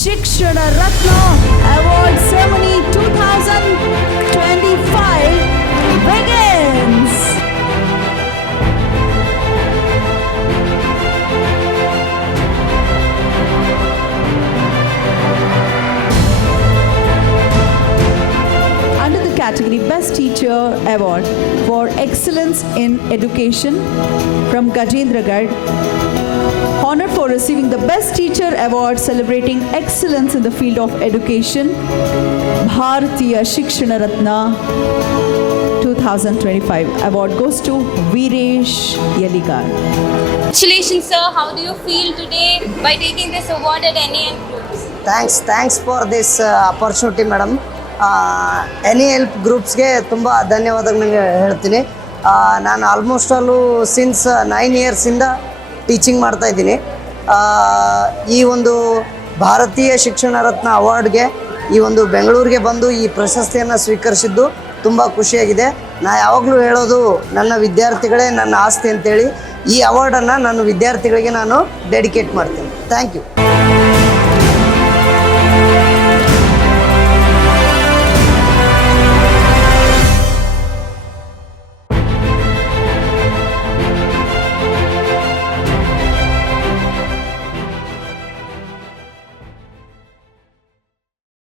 Shikshana Ratna Award Ceremony 2025 begins. Under the category Best Teacher Award for Excellence in Education from Gajendragarh, honored for receiving the Best Teacher Award celebrating excellence in the field of education, Bharatiya Shikshana Ratna 2025 award goes to Viresh Yaligar. Congratulations, sir. How do you feel today by taking this award at NAL Groups? Thanks for this opportunity madam. Any help ಗ್ರೂಪ್ಸ್ಗೆ ತುಂಬ ಧನ್ಯವಾದಗಳನ್ನ ಹೇಳ್ತೀನಿ. ನಾನು almost all since 9 ಇಯರ್ಸಿಂದ teaching ಮಾಡ್ತಾಯಿದ್ದೀನಿ. ಈ ಒಂದು ಭಾರತೀಯ ಶಿಕ್ಷಣ ರತ್ನ ಅವಾರ್ಡ್ಗೆ ಈ ಒಂದು ಬೆಂಗಳೂರಿಗೆ ಬಂದು ಈ ಪ್ರಶಸ್ತಿಯನ್ನು ಸ್ವೀಕರಿಸಿದ್ದು ತುಂಬ ಖುಷಿಯಾಗಿದೆ. ನಾ ಯಾವಾಗಲೂ ಹೇಳೋದು ನನ್ನ ವಿದ್ಯಾರ್ಥಿಗಳೇ ನನ್ನ ಆಸ್ತಿ ಅಂತೇಳಿ. ಈ ಅವಾರ್ಡನ್ನು ನನ್ನ ವಿದ್ಯಾರ್ಥಿಗಳಿಗೆ ನಾನು ಡೆಡಿಕೇಟ್ ಮಾಡ್ತೀನಿ. Thank you.